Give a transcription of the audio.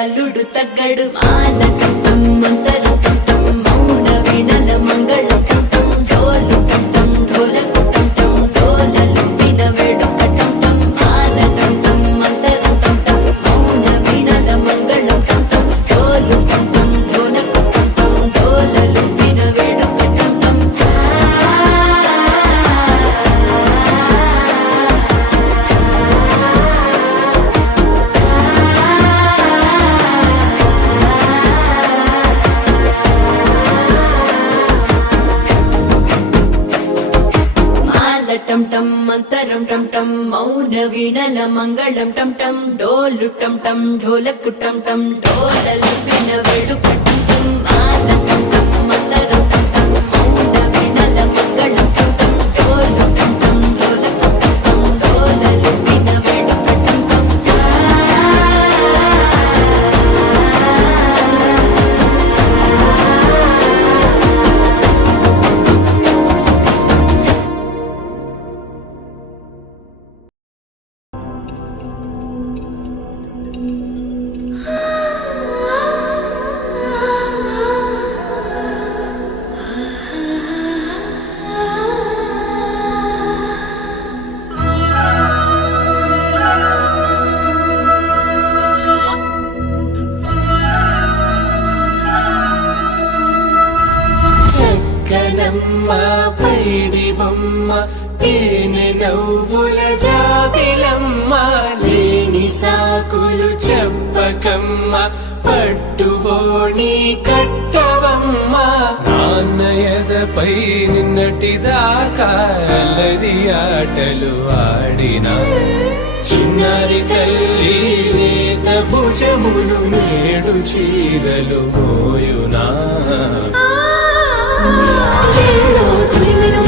అల్లుడు తగ్గడు మాల కంఠం మంతరం కంఠం మౌన వీణల మంగళం కంఠం డోలు కంఠం ఢోలకు కంఠం డోలలు విన వేడుక కంఠం మాల కంఠం మంతరం కంఠం మౌన వీణల మంగళం కంఠం డోలు కంఠం ఢోలకు కంఠం డోలలు విన వేడుక కంఠం టం టం మంతరం టం టం మౌన వీణల మంగళం టం టం డోలు టం టం ఢోలకు టం టం డోలలు విన వేడుక టం టం మాల టం టం మంతరం టం టం మౌన వీణల మంగళం టం టం డోలు టం టం ఢోలకు టం టం డోలలు విన వేడుక టం టం చక్కనమ్మ పైడి బొమ్మ తేనె నవ్వుల జాబిలమ్మ లేని సాకులు చెప్పకమ్మ పట్టువోణి కట్టవమ్మ నాన్నయదపై నిన్నటిదాకా అల్లరి ఆటలు ఆడినా చిన్నారి తల్లి లేత భుజములు నేడు చీరలు మోయునా చెల్లో తురిమెను